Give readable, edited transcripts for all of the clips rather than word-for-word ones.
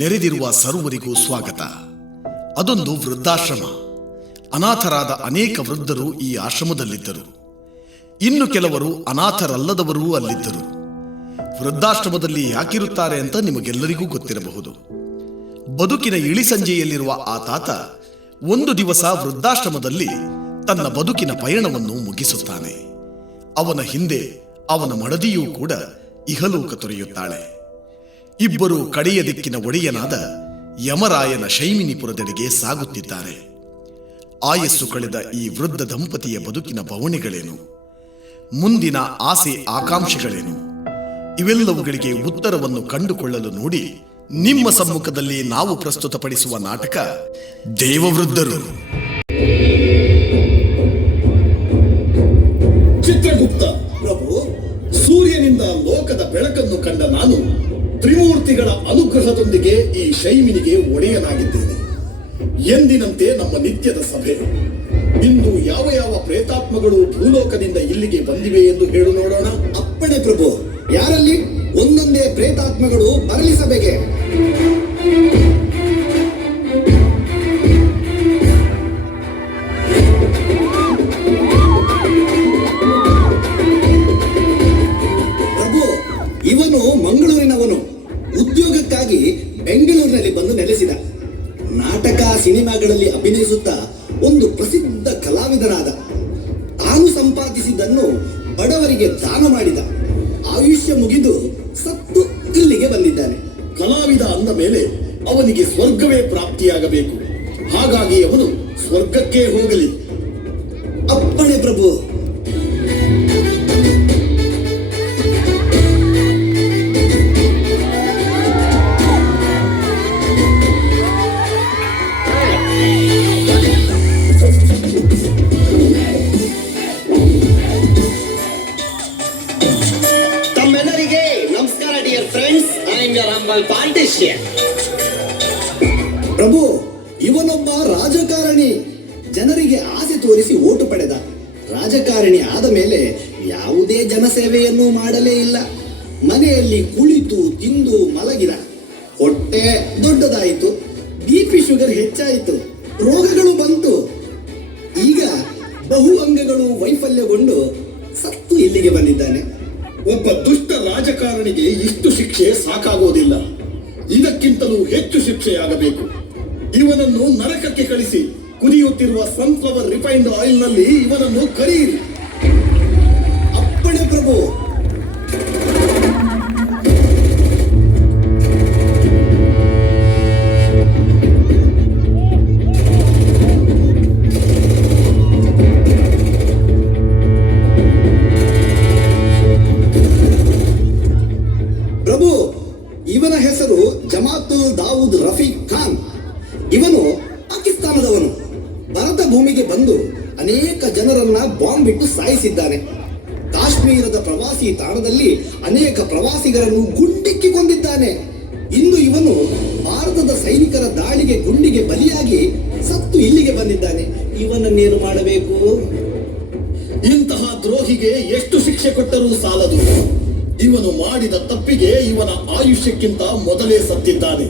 ನೆರೆದಿರುವ ಸರ್ವರಿಗೂ ಸ್ವಾಗತ. ಅದೊಂದು ವೃದ್ಧಾಶ್ರಮ. ಅನಾಥರಾದ ಅನೇಕ ವೃದ್ಧರು ಈ ಆಶ್ರಮದಲ್ಲಿದ್ದರು. ಇನ್ನು ಕೆಲವರು ಅನಾಥರಲ್ಲದವರೂ ಅಲ್ಲಿದ್ದರು. ವೃದ್ಧಾಶ್ರಮದಲ್ಲಿ ಯಾಕಿರುತ್ತಾರೆ ಅಂತ ನಿಮಗೆಲ್ಲರಿಗೂ ಗೊತ್ತಿರಬಹುದು. ಬದುಕಿನ ಇಳಿಸಂಜೆಯಲ್ಲಿರುವ ಆ ತಾತ ಒಂದು ದಿವಸ ವೃದ್ಧಾಶ್ರಮದಲ್ಲಿ ತನ್ನ ಬದುಕಿನ ಪಯಣವನ್ನು ಮುಗಿಸುತ್ತಾನೆ. ಅವನ ಹಿಂದೆ ಅವನ ಮಡದಿಯೂ ಕೂಡ ಇಹಲೋಕ ತೊರೆಯುತ್ತಾಳೆ. ಇಬ್ಬರು ಕಡೆಯ ದಿಕ್ಕಿನ ಒಡೆಯನಾದ ಯಮರಾಯನ ಶೈಮಿನಿಪುರದೆಡೆಗೆ ಸಾಗುತ್ತಿದ್ದಾರೆ. ಆಯಸ್ಸು ಕಳೆದ ಈ ವೃದ್ಧ ದಂಪತಿಯ ಬದುಕಿನ ಬವಣೆಗಳೇನು, ಮುಂದಿನ ಆಸೆ ಆಕಾಂಕ್ಷೆಗಳೇನು, ಇವೆಲ್ಲವುಗಳಿಗೆ ಉತ್ತರವನ್ನು ಕಂಡುಕೊಳ್ಳಲು ನೋಡಿ ನಿಮ್ಮ ಸಮ್ಮುಖದಲ್ಲಿ ನಾವು ಪ್ರಸ್ತುತಪಡಿಸುವ ನಾಟಕ ದೇವವೃದ್ಧರು. ಚಿತ್ರಗುಪ್ತ ಪ್ರಭು, ಸೂರ್ಯನಿಂದ ಲೋಕದ ಬೆಳಕನ್ನು ಕಂಡ ನಾನು ತ್ರಿಮೂರ್ತಿಗಳ ಅನುಗ್ರಹದೊಂದಿಗೆ ಈ ಶೈಮಿನಿಗೆ ಒಡೆಯನಾಗಿದ್ದೇನೆ. ಎಂದಿನಂತೆ ನಮ್ಮ ನಿತ್ಯದ ಸಭೆ. ಇಂದು ಯಾವ ಯಾವ ಪ್ರೇತಾತ್ಮಗಳು ಭೂಲೋಕದಿಂದ ಇಲ್ಲಿಗೆ ಬಂದಿವೆ ಎಂದು ಹೇಳು ನೋಡೋಣ. ಅಪ್ಪಣೆ ಪ್ರಭು. ಯಾರಲ್ಲಿ? ಒಂದೊಂದೇ ಪ್ರೇತಾತ್ಮಗಳು ಬರಲಿ ಸಭೆಗೆ. ಪ್ರಭು, ಇವನು ಮಂಗಳೂರಿನವನು. ಉದ್ಯೋಗಕ್ಕಾಗಿ ಬೆಂಗಳೂರಿನಲ್ಲಿ ಬಂದು ನೆಲೆಸಿದ. ನಾಟಕ ಸಿನಿಮಾಗಳಲ್ಲಿ ಅಭಿನಯಿಸುತ್ತಾ ಒಂದು ಪ್ರಸಿದ್ಧ ಕಲಾವಿದನಾದ. ತಾನು ಸಂಪಾದಿಸಿದ್ದನ್ನು ಬಡವರಿಗೆ ದಾನ ಮಾಡಿದ. ಆಯುಷ್ಯ ಮುಗಿದು ಸತ್ತು ಇಲ್ಲಿಗೆ ಬಂದಿದ್ದಾನೆ. ಕಲಾವಿದ ಅಂದ ಮೇಲೆ ಅವನಿಗೆ ಸ್ವರ್ಗವೇ ಪ್ರಾಪ್ತಿಯಾಗಬೇಕು. ಹಾಗಾಗಿ ಅವನು ಸ್ವರ್ಗಕ್ಕೆ ಹೋಗಲಿ. ಅಪ್ಪಣೆ ಪ್ರಭು. ತಮ್ಮೆಲ್ಲರಿಗೆ ನಮಸ್ಕಾರ dear friends. I am your humble politician. ಪ್ರಭು, ಇವನೊಬ್ಬ ರಾಜಕಾರಣಿ. ಜನರಿಗೆ ಆಸೆ ತೋರಿಸಿ ಓಟು ಪಡೆದ. ರಾಜಕಾರಣಿ ಆದ ಮೇಲೆ ಯಾವುದೇ ಜನಸೇವೆಯನ್ನು ಮಾಡಲೇ ಇಲ್ಲ. ಮನೆಯಲ್ಲಿ ಕುಳಿತು ತಿಂದು ಮಲಗಿದ. ಹೊಟ್ಟೆ ದೊಡ್ಡದಾಯಿತು, ಬಿಪಿ ಶುಗರ್ ಹೆಚ್ಚಾಯಿತು, ರೋಗಗಳು ಬಂತು. ಈಗ ಬಹು ಅಂಗಗಳು ವೈಫಲ್ಯಗೊಂಡು ಸತ್ತು ಇಲ್ಲಿಗೆ ಬಂದಿದ್ದಾನೆ. ಒಬ್ಬ ದುಷ್ಟ ರಾಜಕಾರಣಿಗೆ ಇಷ್ಟು ಶಿಕ್ಷೆ ಸಾಕಾಗೋದಿಲ್ಲ. ಇದಕ್ಕಿಂತಲೂ ಹೆಚ್ಚು ಶಿಕ್ಷೆಯಾಗಬೇಕು. ಇವನನ್ನು ನರಕಕ್ಕೆ ಕಳಿಸಿ ಕುದಿಯುತ್ತಿರುವ ಸನ್ಫ್ಲವರ್ ರಿಫೈನ್ಡ್ ಆಯಿಲ್ ನಲ್ಲಿ ಇವನನ್ನು ಕರಿಯಿರಿ. ಅಪ್ಪಣೆ ಪ್ರಭು. ಪ್ರಭು, ಇವನ ಹೆಸರು ಜಮಾತುಲ್ ದಾವೂದ್ ರಫೀಕ್ ಖಾನ್. ಇವನು ಪಾಕಿಸ್ತಾನದವನು. ಭಾರತ ಭೂಮಿಗೆ ಬಂದು ಅನೇಕ ಜನರನ್ನ ಬಾಂಬ್ ಬಿಟ್ಟು ಸಾಯಿಸಿದ್ದಾನೆ. ಕಾಶ್ಮೀರದ ಪ್ರವಾಸಿ ತಾಣದಲ್ಲಿ ಅನೇಕ ಪ್ರವಾಸಿಗರನ್ನು ಗುಂಡಿಕ್ಕಿ ಕೊಂದಿದ್ದಾನೆ. ಇಂದು ಇವನು ಭಾರತದ ಸೈನಿಕರ ದಾಳಿಗೆ ಗುಂಡಿಗೆ ಬಲಿಯಾಗಿ ಸತ್ತು ಇಲ್ಲಿಗೆ ಬಂದಿದ್ದಾನೆ. ಇವನನ್ನೇನು ಮಾಡಬೇಕು? ಇಂತಹ ದ್ರೋಹಿಗೆ ಎಷ್ಟು ಶಿಕ್ಷೆ ಕೊಟ್ಟರೂ ಸಾಲದು. ಇವನು ಮಾಡಿದ ತಪ್ಪಿಗೆ ಇವನ ಆಯುಷ್ಯಕ್ಕಿಂತ ಮೊದಲೇ ಸತ್ತಿದ್ದಾನೆ.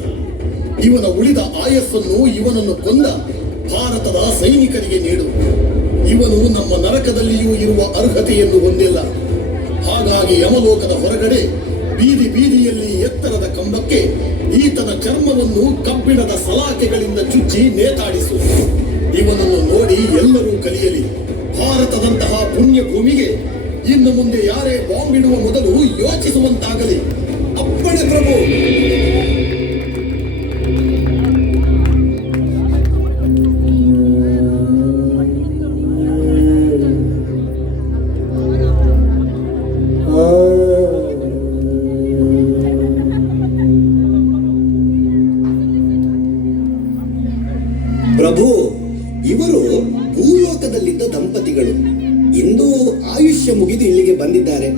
ಇವನ ಉಳಿದ ಆಯಸ್ಸನ್ನು ಇವನನ್ನು ಕೊಂದ ಭಾರತದ ಸೈನಿಕರಿಗೆ ನೀಡು. ಇವನು ನಮ್ಮ ನರಕದಲ್ಲಿಯೂ ಇರುವ ಅರ್ಹತೆಯನ್ನು ಹೊಂದಿಲ್ಲ. ಹಾಗಾಗಿ ಯಮಲೋಕದ ಹೊರಗಡೆ ಬೀದಿ ಬೀದಿಯಲ್ಲಿ ಎತ್ತರದ ಕಂಬಕ್ಕೆ ಈತನ ಚರ್ಮವನ್ನು ಕಬ್ಬಿಣದ ಸಲಾಕೆಗಳಿಂದ ಚುಚ್ಚಿ ನೇತಾಡಿಸು. ಇವನನ್ನು ನೋಡಿ ಎಲ್ಲರೂ ಕಲಿಯಲಿ. ಭಾರತದಂತಹ ಪುಣ್ಯ ಭೂಮಿಗೆ ಇನ್ನು ಮುಂದೆ ಯಾರೇ ಬಾಂಬ್ ಇಡುವ ಮೊದಲು ಯೋಚಿಸುವಂತಾಗಲಿ. ಅಪ್ಪಣೆ ಪ್ರಭು. ಪ್ರಭು, ಇವರು ಭೂಲೋಕದಲ್ಲಿದ್ದ ದಂಪತಿಗಳು. ಇಂದು ಆಯುಷ್ಯ ಮುಗಿದು ಇಲ್ಲಿಗೆ ಬಂದಿದ್ದಾರೆ.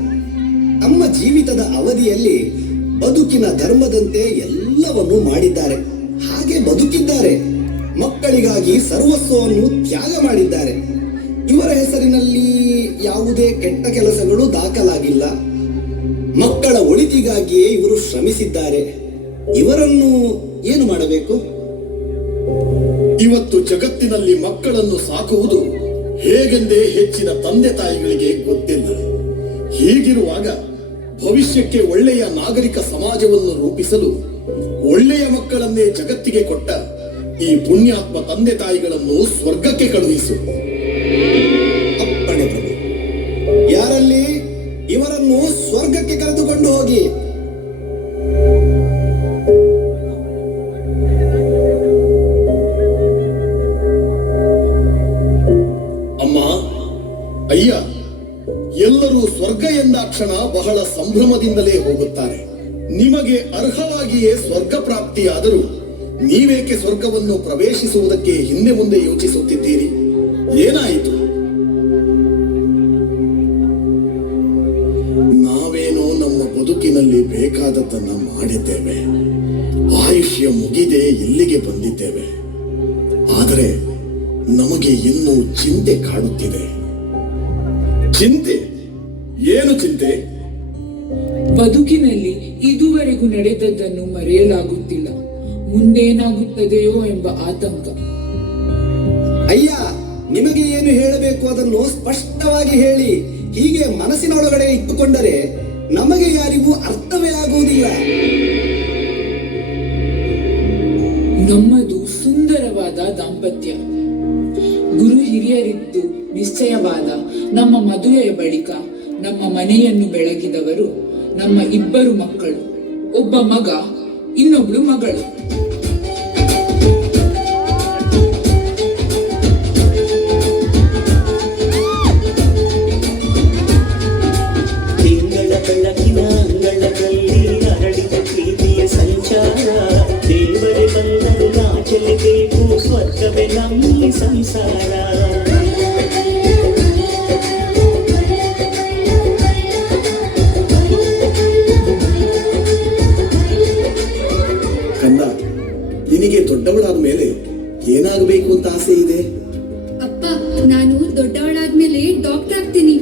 ತಮ್ಮ ಜೀವಿತದ ಅವಧಿಯಲ್ಲಿ ಬದುಕಿನ ಧರ್ಮದಂತೆ ಎಲ್ಲವನ್ನೂ ಮಾಡಿದ್ದಾರೆ. ಹಾಗೆ ಬದುಕಿದ್ದಾರೆ. ಮಕ್ಕಳಿಗಾಗಿ ಸರ್ವಸ್ವವನ್ನು ತ್ಯಾಗ ಮಾಡಿದ್ದಾರೆ. ಇವರ ಹೆಸರಿನಲ್ಲಿ ಯಾವುದೇ ಕೆಟ್ಟ ಕೆಲಸಗಳು ದಾಖಲಾಗಿಲ್ಲ. ಮಕ್ಕಳ ಒಳಿತಿಗಾಗಿಯೇ ಇವರು ಶ್ರಮಿಸಿದ್ದಾರೆ. ಇವರನ್ನು ಏನು ಮಾಡಬೇಕು? ಇವತ್ತು ಜಗತ್ತಿನಲ್ಲಿ ಮಕ್ಕಳನ್ನು ಸಾಕುವುದು ಹೇಗೆಂದೇ ಹೆಚ್ಚಿನ ತಂದೆ ತಾಯಿಗಳಿಗೆ ಗೊತ್ತಿಲ್ಲ. ಹೀಗಿರುವಾಗ ಭವಿಷ್ಯಕ್ಕೆ ಒಳ್ಳೆಯ ನಾಗರಿಕ ಸಮಾಜವನ್ನು ರೂಪಿಸಲು ಒಳ್ಳೆಯ ಮಕ್ಕಳನ್ನೇ ಜಗತ್ತಿಗೆ ಕೊಟ್ಟ ಈ ಪುಣ್ಯಾತ್ಮ ತಂದೆ ತಾಯಿಗಳನ್ನು ಸ್ವರ್ಗಕ್ಕೆ ಕಳುಹಿಸು. ಅಪ್ಪಣೆ ಪ್ರಭು. ಯಾರಲ್ಲಿ? ಇವರನ್ನು ಸ್ವರ್ಗಕ್ಕೆ ಕರೆದುಕೊಂಡು ಹೋಗಿ. ಅಮ್ಮ, ಅಯ್ಯ, ಎಲ್ಲರೂ ಸ್ವರ್ಗ ಎಂದಾಕ್ಷಣ ಬಹಳ ಸಂಭ್ರಮದಿಂದಲೇ ಹೋಗುತ್ತಾರೆ. ನಿಮಗೆ ಅರ್ಹವಾಗಿಯೇ ಸ್ವರ್ಗ ಪ್ರಾಪ್ತಿಯಾದರೂ ನೀವೇಕೆ ಸ್ವರ್ಗವನ್ನು ಪ್ರವೇಶಿಸುವುದಕ್ಕೆ ಹಿಂದೆ ಮುಂದೆ ಯೋಚಿಸುತ್ತಿದ್ದೀರಿ? ಏನಾಯಿತು? ನಾವೇನೋ ನಮ್ಮ ಬದುಕಿನಲ್ಲಿ ಬೇಕಾದದ್ದನ್ನ ಮಾಡಿದ್ದೇವೆ, ಆಯುಷ್ಯ ಮುಗಿದೇ ಇಲ್ಲಿಗೆ ಬಂದಿದ್ದೇವೆ. ಆದರೆ ನಮಗೆ ಇನ್ನೂ ಚಿಂತೆ ಕಾಡುತ್ತಿದೆ. ಚಿಂತೆ? ಏನು ಚಿಂತೆ? ಬದುಕಿನಲ್ಲಿ ಇದುವರೆಗೂ ನಡೆದದ್ದನ್ನು ಮರೆಯಲಾಗುತ್ತಿಲ್ಲ. ಮುಂದೇನಾಗುತ್ತದೆಯೋ ಎಂಬ ಆತಂಕ. ಅಯ್ಯ, ನಿಮಗೆ ಏನು ಹೇಳಬೇಕು ಅದನ್ನು ಸ್ಪಷ್ಟವಾಗಿ ಹೇಳಿ. ಹೀಗೆ ಮನಸ್ಸಿನೊಳಗಡೆ ಇಟ್ಟುಕೊಂಡರೆ ನಮಗೆ ಯಾರಿಗೂ ಅರ್ಥವೇ ಆಗುವುದಿಲ್ಲ. ನಮ್ಮದು ಸುಂದರವಾದ ದಾಂಪತ್ಯ. ಗುರು ಹಿರಿಯರಿದ್ದು ನಿಶ್ಚಯವಾದ ನಮ್ಮ ಮದುವೆಯ ಬಳಿಕ ನಮ್ಮ ಮನೆಯನ್ನು ಬೆಳಗಿದವರು ನಮ್ಮ ಇಬ್ಬರು ಮಕ್ಕಳು. ಒಬ್ಬ ಮಗ, ಇನ್ನೊಬ್ಳು ಮಗಳು. ತಿಂಗಳ ಬೆಳಕಿನ ಅಂಗಳದಲ್ಲಿ ಹರಡಿದ ಪ್ರೀತಿಯ ಸಂಚಾರ. ದೇವರೇ ಬಂದರು ನಾಚಲೇಬೇಕು, ಸ್ವರ್ಗವೇ ನಮ್ಮ ಸಂಸಾರ. ಕಂದ, ನಿನಗೆ ದೊಡ್ಡವಳಾದ ಮೇಲೆ ಏನಾಗಬೇಕು ಅಂತ ಆಸೆ ಇದೆ? ಅಪ್ಪ, ನಾನು ದೊಡ್ಡವಳಾದ್ಮೇಲೆ ಡಾಕ್ಟರ್ ಆಗ್ತೀನಿ.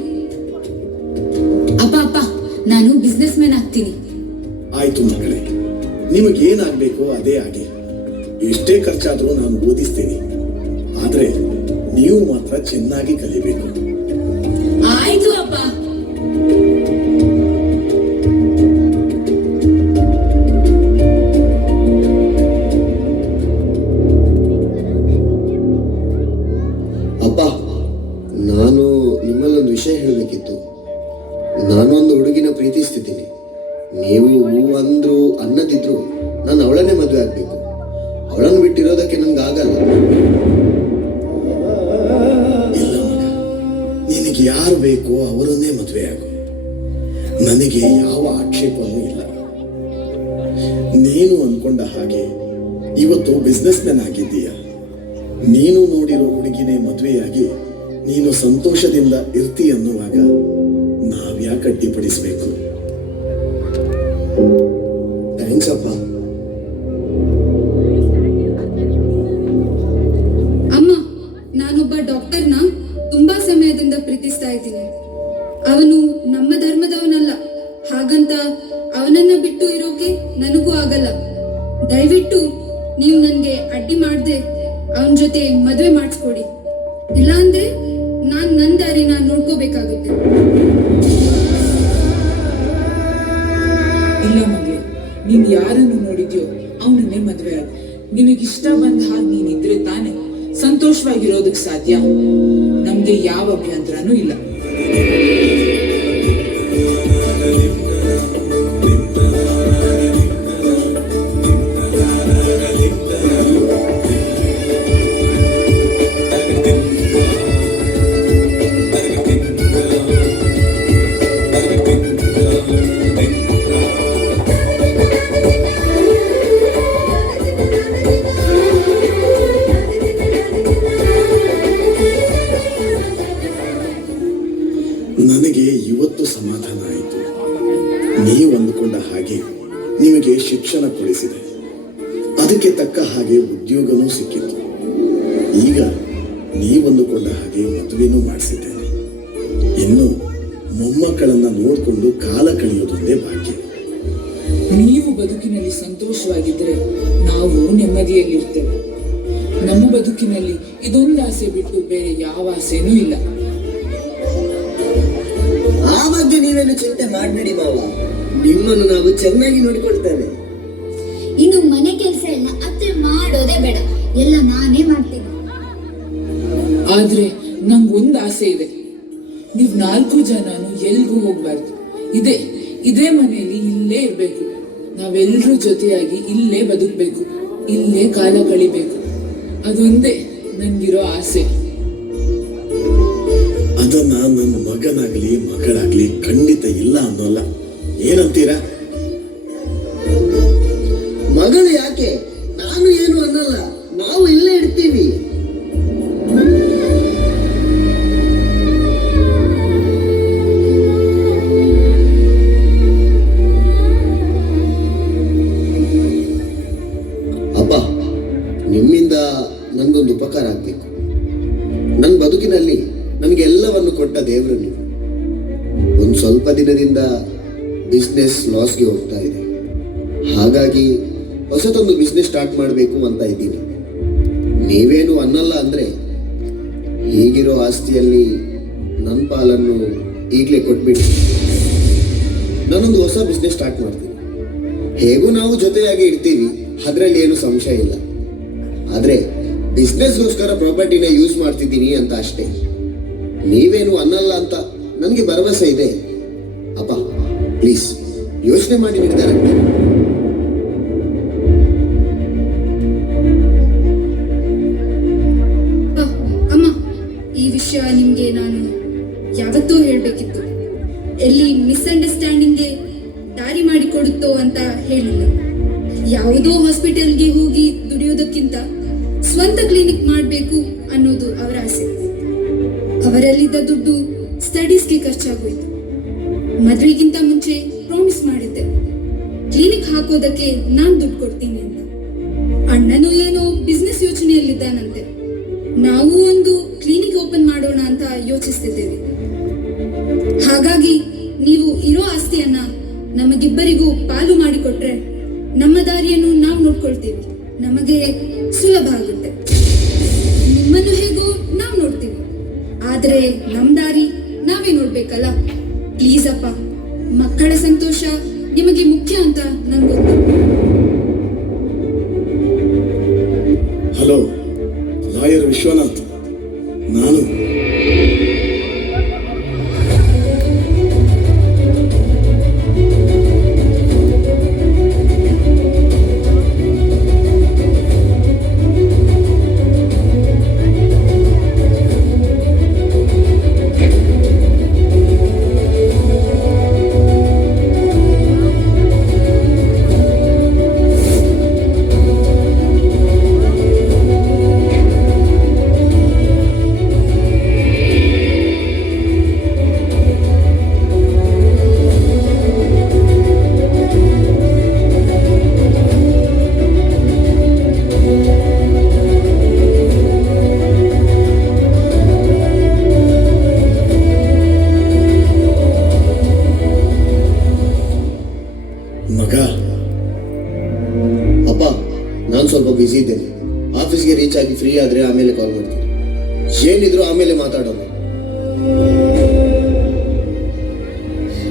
ಅಪ್ಪ, ನಾನು ಬಿಸ್ನೆಸ್ ಮ್ಯಾನ್ ಆಗ್ತೀನಿ. ಆಯ್ತು ಮಕ್ಕಳೇ, ನಿಮಗೇನಾಗಬೇಕೋ ಅದೇ ಆಗಿ. ಎಷ್ಟೇ ಖರ್ಚಾದರೂ ನಾನು ಓದಿಸ್ತೀನಿ. ಆದ್ರೆ ನೀವು ಮಾತ್ರ ಚೆನ್ನಾಗಿ ಕಲಿಬೇಕು. ಆಯ್ತು ಅಪ್ಪ. ಅಪ್ಪ, ನಾನು ನಿಮ್ಮಲ್ಲೊಂದು ವಿಷಯ ಹೇಳಬೇಕಿತ್ತು. ನಾನೊಂದು ಹುಡುಗಿನ ಪ್ರೀತಿಸ್ತಿದ್ದೀನಿ. ನೀವು ಹೂ ಅಂದ್ರು ಅನ್ನದಿದ್ರು ನಾನು ಅವಳನ್ನೇ ಮದುವೆ ಆಗ್ಬೇಕು. ಅವಳನ್ನು ಬಿಟ್ಟಿರೋದಕ್ಕೆ ನನ್ಗೆ ಆಗಲ್ಲ. ಇಲ್ಲ ಮಗ, ನಿನಗೆ ಯಾರು ಬೇಕೋ ಅವರನ್ನೇ ಮದುವೆ ಆಗು. ನನಗೆ ಯಾವ ಆಕ್ಷೇಪವೂ ಇಲ್ಲ. ನೀನು ಅನ್ಕೊಂಡ ಹಾಗೆ ಇವತ್ತು ಬಿಸ್ನೆಸ್ ಮ್ಯಾನ್ ಆಗಿದ್ದೀಯ. ನೀನು ನೋಡಿರೋ ಹುಡುಗಿನೇ ಮದುವೆಯಾಗಿ ನೀನು ಸಂತೋಷದಿಂದ ಇರ್ತಿ ಅನ್ನುವಾಗ ನಾವ್ಯಾಕೆ ಅಡ್ಡಿಪಡಿಸಬೇಕು? ಥ್ಯಾಂಕ್ಸ್ ಅಪ್ಪ. ಅಮ್ಮ, ನಾನೊಬ್ಬ ಡಾಕ್ಟರ್ನ ತುಂಬಾ ಸಮಯದಿಂದ ಪ್ರೀತಿಸ್ತಾ ಇದ್ದೀನಿ. ಅವನು ನಮ್ಮ ಧರ್ಮದವನಲ್ಲ. ಹಾಗಂತ ಅವನನ್ನ ಬಿಟ್ಟು ಇರೋಕೆ ನನಗೂ ಆಗಲ್ಲ. ದಯವಿಟ್ಟು ನೀವು ನನ್ಗೆ ಅಡ್ಡಿ ಮಾಡದೆ ಅವನ ಜೊತೆ ಮದುವೆ ಮಾಡಿಸ್ಕೊಡಿ. ಇಲ್ಲಾಂದ್ರೆ ನಾನ್ ನನ್ನ ದಾರಿನ ನೋಡ್ಕೋಬೇಕಾಗುತ್ತೆ. ಇಲ್ಲ ಮಗಳೇ, ನೀನ್ ಯಾರನ್ನು ನೋಡಿದ್ಯೋ ಅವನನ್ನೇ ಮದ್ವೆ ಆಗ. ನಿನಗಿಷ್ಟ ಬಂದ ಹಾಗೆ ನೀನಿದ್ರೆ ತಾನೆ ಸಂತೋಷವಾಗಿರೋದಕ್ ಸಾಧ್ಯ. ನಮ್ಗೆ ಯಾವ ಅಭ್ಯಂತರನೂ ಇಲ್ಲ. ನನಗೆ ಇವತ್ತು ಸಮಾಧಾನ ಆಯಿತು. ನೀವು ಅಂದುಕೊಂಡ ಹಾಗೆ ನಿಮಗೆ ಶಿಕ್ಷಣ ಕೊಡಿಸಿದೆ, ಅದಕ್ಕೆ ತಕ್ಕ ಹಾಗೆ ಉದ್ಯೋಗನೂ ಸಿಕ್ಕಿತು. ಈಗ ನೀವಂದುಕೊಂಡ ಹಾಗೆ ಮದುವೆನೂ ಮಾಡಿಸಿದ್ದೇನೆ. ಇನ್ನು ಮೊಮ್ಮಕ್ಕಳನ್ನ ನೋಡಿಕೊಂಡು ಕಾಲ ಕಳೆಯೋದೊಂದೇ ಬಾಕಿ. ನೀವು ಬದುಕಿನಲ್ಲಿ ಸಂತೋಷವಾಗಿದ್ದರೆ ನಾವು ನೆಮ್ಮದಿಯಲ್ಲಿರ್ತೇವೆ. ನಮ್ಮ ಬದುಕಿನಲ್ಲಿ ಇದೊಂದು ಆಸೆ ಬಿಟ್ಟು ಬೇರೆ ಯಾವ ಆಸೆನೂ ಇಲ್ಲ. ಆ ಬಗ್ಗೆ ನೀವೇನು ಚಿಂತೆ ಮಾಡಬೇಡಿ ಮಾವ, ನಿಮ್ಮನ್ನು ನಾವು ಚೆನ್ನಾಗಿ ನೋಡಿಕೊಳ್ತೇವೆ. ಇನ್ನು ಮನೆ ಕೆಲಸ ಎಲ್ಲ ಅತ್ತೆ ಮಾಡೋದೇ ಬೇಡ, ಎಲ್ಲ ನಾನೇ ಮಾಡ್ತೀನಿ. ಆದ್ರೆ ನಂಗೊಂದು ಆಸೆ ಇದೆ. ನೀವ್ 4 ಜನನು ಎಲ್ಗೂ ಹೋಗ್ಬಾರ್ದು. ಇದೇ ಮನೆಯಲ್ಲಿ ಇಲ್ಲೇ ಇರ್ಬೇಕು. ನಾವೆಲ್ಲರೂ ಜೊತೆಯಾಗಿ ಇಲ್ಲೇ ಬದುಕ್ಬೇಕು, ಇಲ್ಲೇ ಕಾಲ ಕಳಿಬೇಕು. ಅದೊಂದೇ ನನ್ಗಿರೋ ಆಸೆ. ಅದನ್ನ ನನ್ನ ಮಗನಾಗ್ಲಿ ಮಗಳಾಗ್ಲಿ ಖಂಡಿತ ಇಲ್ಲ ಅನ್ನೋಲ್ಲ. ಏನಂತೀರಾ? ಮಗಳು ಯಾಕೆ? ನಾನು ಏನು ಅನ್ನಲ್ಲ, ನಾವು ಇಲ್ಲೇ ಇಡ್ತೀವಿ. ಅಪ್ಪ, ನಿಮ್ಮಿಂದ ನಂದೊಂದು ಉಪಕಾರ ಆಗ್ಬೇಕು. ನನ್ನ ಬದುಕಿನಲ್ಲಿ ನನಗೆ ಎಲ್ಲವನ್ನು ಕೊಟ್ಟ ದೇವರು ನೀವು. ಒಂದು ಸ್ವಲ್ಪ ದಿನದಿಂದ ಬಿಸ್ನೆಸ್ ಲಾಸ್ಗೆ ಹೋಗ್ತಾ ಇದೆ. ಹಾಗಾಗಿ ಹೊಸದೊಂದು ಬಿಸ್ನೆಸ್ ಸ್ಟಾರ್ಟ್ ಮಾಡಬೇಕು ಅಂತ ಇದ್ದೀನಿ. ನೀವೇನು ಅನ್ನಲ್ಲ ಅಂದರೆ ಹೀಗಿರೋ ಆಸ್ತಿಯಲ್ಲಿ ನನ್ನ ಪಾಲನ್ನು ಈಗಲೇ ಕೊಟ್ಬಿಡಿ. ನಾನೊಂದು ಹೊಸ ಬಿಸ್ನೆಸ್ ಸ್ಟಾರ್ಟ್ ಮಾಡ್ತೀನಿ. ಹೇಗೂ ನಾವು ಜೊತೆಯಾಗಿ ಇರ್ತೀವಿ, ಅದರಲ್ಲಿ ಏನು ಸಂಶಯ ಇಲ್ಲ. ಆದರೆ ಬಿಸ್ನೆಸ್ಗೋಸ್ಕರ ಪ್ರಾಪರ್ಟಿನ ಯೂಸ್ ಮಾಡ್ತಿದ್ದೀನಿ ಅಂತ ಅಷ್ಟೇ. ನೀವೇನು ಅನ್ನಲ್ಲ ಅಂತ ನನಗೆ ಭರವಸೆ ಇದೆ. ಅಪ್ಪ ಪ್ಲೀಸ್ ಯೋಚನೆ ಮಾಡಿ ನಿರ್ಧಾರ ಮಾಡಿ. ಅಮ್ಮ, ಈ ವಿಷಯ ನಿಮ್ಗೆ ನಾನು ಯಾವತ್ತೂ ಹೇಳ್ಬೇಕಿತ್ತು. ಎಲ್ಲಿ ಮಿಸ್ಅಂಡರ್ಸ್ಟ್ಯಾಂಡಿಂಗ್ಗೆ ದಾರಿ ಮಾಡಿಕೊಡುತ್ತೋ ಅಂತ ಹೇಳಿಲ್ಲ. ಯಾವುದೋ ಹಾಸ್ಪಿಟಲ್ಗೆ ಹೋಗಿ ದುಡಿಯೋದಕ್ಕಿಂತ ಸ್ವಂತ ಕ್ಲಿನಿಕ್ ಮಾಡಬೇಕು ಅನ್ನೋದು ಅವರ ಆಸೆ. ಅವರಲ್ಲಿದ್ದ ದುಡ್ಡು ಸ್ಟಡೀಸ್ಗೆ ಖರ್ಚಾಗೋಯ್ತು. ಮದುವೆಗಿಂತ ಮುಂಚೆ ಪ್ರಾಮಿಸ್ ಮಾಡಿದ್ದೆ, ಕ್ಲಿನಿಕ್ ಹಾಕೋದಕ್ಕೆ ನಾನ್ ದುಡ್ಡು ಕೊಡ್ತೀನಿ ಅಂತ. ಅಣ್ಣನೂ ಏನೋ ಬಿಸ್ನೆಸ್ ಯೋಚನೆಯಲ್ಲಿದ್ದಾನಂತೆ. ನಾವು ಒಂದು ಕ್ಲಿನಿಕ್ ಓಪನ್ ಮಾಡೋಣ ಅಂತ ಯೋಚಿಸ್ತಿದ್ದೇವೆ. ಹಾಗಾಗಿ ನೀವು ಇರೋ ಆಸ್ತಿಯನ್ನ ನಮಗಿಬ್ಬರಿಗೂ ಪಾಲು ಮಾಡಿಕೊಟ್ರೆ ನಮ್ಮ ದಾರಿಯನ್ನು ನಾವು ನೋಡ್ಕೊಳ್ತೀವಿ. ನಮಗೆ ಸುಲಭ ಆಗುತ್ತೆ. ನಿಮ್ಮನ್ನು ಹೇಗೋ ನಾವು ನೋಡ್ತೀವಿ, ಆದ್ರೆ ನಮ್ ದಾರಿ ನಾವೇ ನೋಡ್ಬೇಕಲ್ಲ. ಪ್ಲೀಸ್ ಅಪ್ಪ, ಮಕ್ಕಳ ಸಂತೋಷ ನಿಮಗೆ ಮುಖ್ಯ ಅಂತ ನಂಗೆ ಗೊತ್ತು. Hello, lawyer Vishwanath. ನಾನು ಮಗ. ಅಪ್ಪ, ನಾನು ಸ್ವಲ್ಪ ಬ್ಯುಸಿ ಇದ್ದೇನೆ. ಆಫೀಸ್ಗೆ ರೀಚ್ ಆಗಿ ಫ್ರೀ ಆದ್ರೆ ಆಮೇಲೆ ಕಾಲ್ ಮಾಡ್ತೀನಿ. ಏನಿದ್ರು ಆಮೇಲೆ ಮಾತಾಡೋಣ.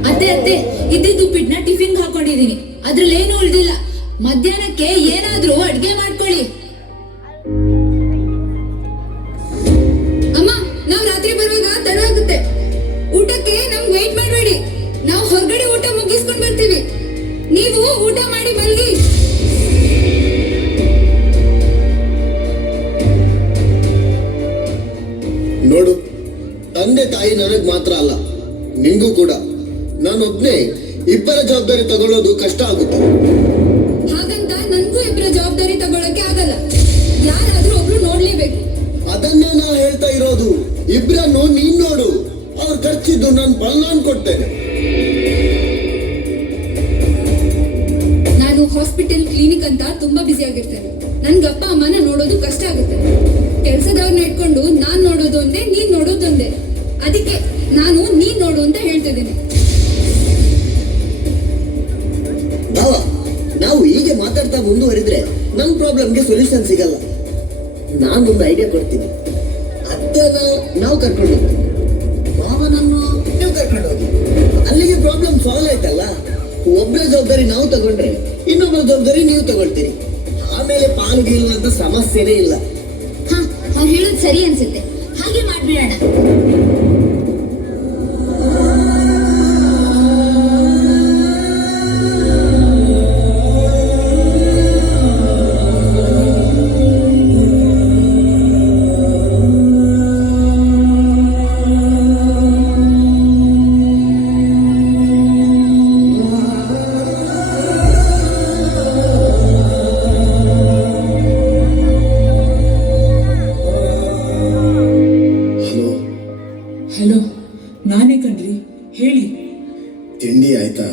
ಅತ್ತೆ, ಇದ್ದಿದ್ದು ಉಪ್ಪಿಟ್ನ ಟಿಫಿನ್ ಹಾಕೊಂಡಿದೀನಿ, ಅದ್ರಲ್ಲಿ ಏನು ಉಳಿದಿಲ್ಲ. ಮಧ್ಯಾಹ್ನಕ್ಕೆ ಏನಾದ್ರೂ ಅಡ್ಗೆ ಮಾಡ್ಕೊಳ್ಳಿ. ಅಮ್ಮ, ನಾವ್ ರಾತ್ರಿ ಬರುವಾಗ ತಡ ಆಗುತ್ತೆ. ಊಟಕ್ಕೆ ನಮ್ಗೆ ವೇಟ್ ಮಾಡಬೇಡಿ, ನಾವು ಹೊರಗಡೆ ಊಟ ಮುಗಿಸ್ಕೊಂಡ್ ಬರ್ತೀವಿ. ನೀವು ಊಟ ಮಾಡಿ ಮಲ್ಗಿ. ನೋಡು, ತಂದೆ ತಾಯಿ ನನಗ್ ಮಾತ್ರ ಅಲ್ಲ, ನಿಂಗೂ ಕೂಡ. ನಾನೊಬ್ನೇ ಇಬ್ಬರ ಜವಾಬ್ದಾರಿ ತಗೊಳ್ಳೋದು ಕಷ್ಟ ಆಗುತ್ತೆ. ಹಾಗಂತ ನನ್ಗೂ ಇಬ್ಬರ ಜವಾಬ್ದಾರಿ ತಗೊಳಕ್ಕೆ ಆಗಲ್ಲ. ಯಾರಾದ್ರೂ ಒಬ್ರು ನೋಡ್ಲೇಬೇಕು. ಅದನ್ನೇ ನಾ ಹೇಳ್ತಾ ಇರೋದು. ಇಬ್ರನ್ನು ನೀನ್ ನೋಡು, ಅವ್ರ ಖರ್ಚಿದ್ದು ನಾನು ಪಲ್ಲಾನ್ ಕೊಡ್ತೇನೆ. ನಾನು ಹಾಸ್ಪಿಟಲ್ ಕ್ಲಿನಿಕ್ ಅಂತ ತುಂಬಾ ಬ್ಯುಸಿ ಆಗಿರ್ತೇನೆ. ನನ್ಗೆ ಅಪ್ಪ ಅಮ್ಮನ ನೋಡೋದು ಕಷ್ಟ ಆಗುತ್ತೆ. ಕೆಲ್ಸದವ್ರನ್ನ ಇಟ್ಕೊಂಡು ನಾನ್ ನೋಡೋದು ಒಂದೇ, ನೀನ್ ನೋಡೋದೊಂದೇ. ಅದಕ್ಕೆ ನಾನು ನೀನ್ ನೋಡು ಅಂತ ಹೇಳ್ತಿದ್ದೀನಿ. ಬಾವ, ಮುಂದುವರಿದ್ರೆ ನನ್ನ ಪ್ರಾಬ್ಲಮ್ಗೆ ಸೊಲ್ಯೂಷನ್ ಸಿಗಲ್ಲ. ನಾನೊಂದು ಐಡಿಯಾ ಕೊಡ್ತೀನಿ. ಅತ್ತೆನ ನಾವು ಕರ್ಕೊಂಡು ಹೋಗ್ತೀವಿ, ಮಾವನನ್ನು ನೀವು ಕರ್ಕೊಂಡು ಹೋಗಿ, ಅಲ್ಲಿಗೆ ಪ್ರಾಬ್ಲಮ್ ಸಾಲ್ವ್ ಆಯ್ತಲ್ಲ. ಒಬ್ಬರ ಜವಾಬ್ದಾರಿ ನಾವು ತಗೊಂಡ್ರೆ ಇನ್ನೊಬ್ಬರ ಜವಾಬ್ದಾರಿ ನೀವು ತಗೊಳ್ತೀರಿ. ಆಮೇಲೆ ಪಾಲ್ಗೀಲ್ ಅಂತ ಸಮಸ್ಯೆನೇ ಇಲ್ಲ. ಹಾ, ಅವ್ರು ಹೇಳೋದು ಸರಿ ಅನ್ಸುತ್ತೆ. ಹಾಗೆ ಮಾಡ್ಬಿಡೋಣ. ಹಲೋ, ಹಲೋ, ನಾನೇ ಕಣ್ರಿ, ಹೇಳಿ. ತಿಂಡಿ ಆಯ್ತಾ?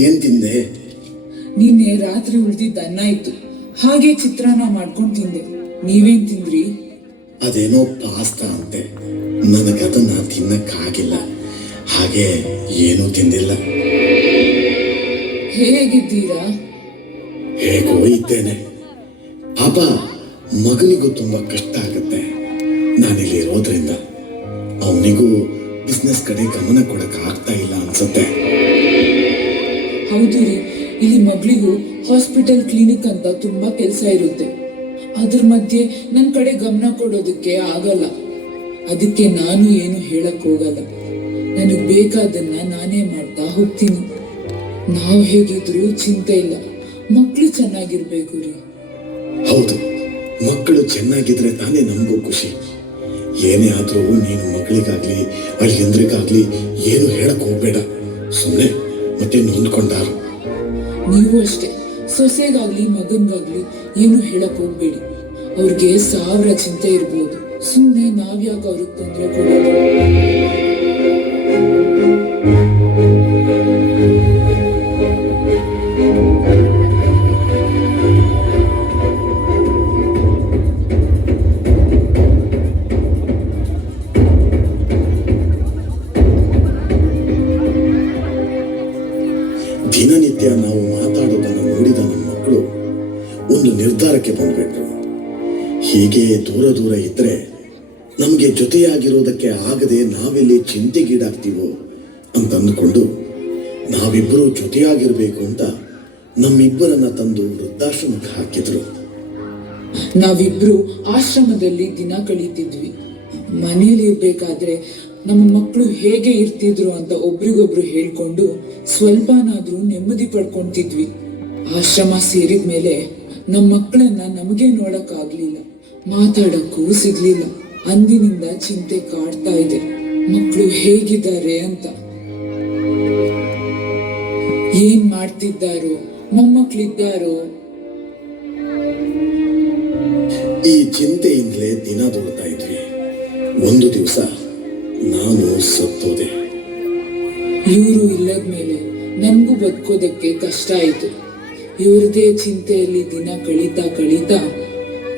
ಏನ್ ತಿಂದೆ? ನಿನ್ನೆ ರಾತ್ರಿ ಉಳಿದಿದ್ದ ಅನ್ನ ಇತ್ತು, ಹಾಗೆ ಚಿತ್ರಾನ್ನ ಮಾಡ್ಕೊಂಡು ತಿಂದೆ. ನೀವೇನ್ ತಿಂದ್ರಿ? ಅದೇನೋ ಪಾಸ್ತಾ ಅಂತೆ, ನನಗದನ್ನ ತಿನ್ನಕ್ಕಾಗಿಲ್ಲ, ಹಾಗೆ ಏನೂ ತಿಂದಿಲ್ಲ. ಹೇಗಿದ್ದೀರಾ? ಹೇಗೋ ಇದ್ದೇನೆ. ಪಾಪ ಮಗನಿಗೂ ತುಂಬಾ ಕಷ್ಟ ಆಗುತ್ತೆ ನಾನಿಲ್ಲಿ ಇರೋದ್ರಿಂದ. ಅವನಿಗೂ ಬಿಸ್ನೆಸ್ ಕಡೆ ಗಮನ ಕೊಡಕ್ ಆಗ್ತಾ ಇಲ್ಲ ಅನ್ಸುತ್ತೆ. ಹೌದು ರೀ, ಇಲ್ಲಿ ಮಗಳಿಗೂ ಹಾಸ್ಪಿಟಲ್ ಕ್ಲಿನಿಕ್ ಅಂತ ತುಂಬಾ ಕೆಲಸ ಇರುತ್ತೆ. ಅದ್ರ ಮಧ್ಯೆ ನನ್ ಕಡೆ ಗಮನ ಕೊಡೋದಕ್ಕೆ ಆಗಲ್ಲ. ಅದಕ್ಕೆ ನಾನು ಏನು ಹೇಳಕ್ ಹೋಗಲ್ಲ. ನನಗ್ ಬೇಕಾದನ್ನ ನಾನೇ ಮಾಡ್ತಾ ಹೋಗ್ತೀನಿ. ನಾವು ಹೇಗಿದ್ರು ಚಿಂತೆ ಇಲ್ಲ, ಮಕ್ಳು ಚೆನ್ನಾಗಿರ್ಬೇಕು ರೀ. ಹೌದು, ಮಕ್ಕಳು ಚೆನ್ನಾಗಿದ್ರೆ ತಾನೇ ನಮಗೂ ಖುಷಿ. ಏನೇ ಆದ್ರೂ ನೀನು ಮಗಳಿಗಾಗ್ಲಿ ಅಳಿಯಂದ್ರಿಗಾಗ್ಲಿ ಏನು ಹೇಳಕ್ ಹೋಗ್ಬೇಡ. ಸುಮ್ಮನೆ ಮತ್ತೆ ನೊಂದ್ಕೊಂಡಾರು. ನೀವು ಅಷ್ಟೇ, ಸೊಸೆಗಾಗ್ಲಿ ಮಗನ್ಗಾಗ್ಲಿ ಏನು ಹೇಳಕ್ ಹೋಗ್ಬೇಡಿ. ಅವ್ರಿಗೆ 1000 ಚಿಂತೆ ಇರ್ಬೋದು. ಸುಮ್ಮನೆ ನಾವ್ಯಾಕೆ ಅವ್ರಿಗೆ ತೊಂದರೆ ಕೊಡೋದು? ದಿನನಿತ್ಯ ನಾವು ಮಾತಾಡೋದನ್ನು ನೋಡಿದ ನಮ್ಮ ಮಕ್ಕಳು ಒಂದು ನಿರ್ಧಾರಕ್ಕೆ ಬಂದ್ಬಿಟ್ರು. ಹೀಗೆ ದೂರ ದೂರ ಇದ್ರೆ ನಮಗೆ ಜೊತೆಯಾಗಿರೋದಕ್ಕೆ ಆಗದೆ ನಾವೆಲ್ಲಿ ಚಿಂತೆಗೀಡಾಗ್ತೀವೋ ಅಂತ ಅಂದ್ಕೊಂಡು ನಾವಿಬ್ಬರು ಜೊತೆಯಾಗಿರ್ಬೇಕು ಅಂತ ನಮ್ಮಿಬ್ಬರನ್ನ ತಂದು ವೃದ್ಧಾಶ್ರಮಕ್ಕೆ ಹಾಕಿದ್ರು. ನಾವಿಬ್ರು ಆಶ್ರಮದಲ್ಲಿ ದಿನ ಕಳೀತಿದ್ವಿ. ಮನೇಲಿ ಇರ್ಬೇಕಾದ್ರೆ ನಮ್ಮ ಮಕ್ಕಳು ಹೇಗೆ ಇರ್ತಿದ್ರು ಅಂತ ಒಬ್ರಿಗೊಬ್ರು ಹೇಳ್ಕೊಂಡು ಸ್ವಲ್ಪನಾದ್ರೂ ನೆಮ್ಮದಿ ಪಡ್ಕೊಂತಿದ್ವಿ. ಆಶ್ರಮ ಸೇರಿದ ಮೇಲೆ ನಮ್ಮ ಮಕ್ಕಳನ್ನ ನಮಗೆ ನೋಡಕ್ ಆಗ್ಲಿಲ್ಲ, ಮಾತಾಡಕ್ಕೂ ಸಿಗ್ಲಿಲ್ಲ. ಅಂದಿನಿಂದ ಚಿಂತೆ ಕಾಡ್ತಾ ಇದೆ, ಮಕ್ಕಳು ಹೇಗಿದ್ದಾರೆ ಅಂತ. ಏನ್ ಮಾಡ್ತಿದ್ದಾರೋ, ಮೊಮ್ಮಕ್ಳಿದ್ದಾರೋ. ಈ ಚಿಂತೆಯಿಂದಲೇ ದಿನ ದೊಡ್ತಾ ಇದ್ವಿ. ಒಂದು ದಿವಸ ನಾನು ಸತ್ತೋದೆ. ಇವರು ಇಲ್ಲದ್ಮೇಲೆ ನನ್ಗೂ ಬದುಕೋದಕ್ಕೆ ಕಷ್ಟ ಆಯ್ತು. ಇವ್ರದೇ ಚಿಂತೆಯಲ್ಲಿ ದಿನ ಕಳೀತಾ ಕಳೀತಾ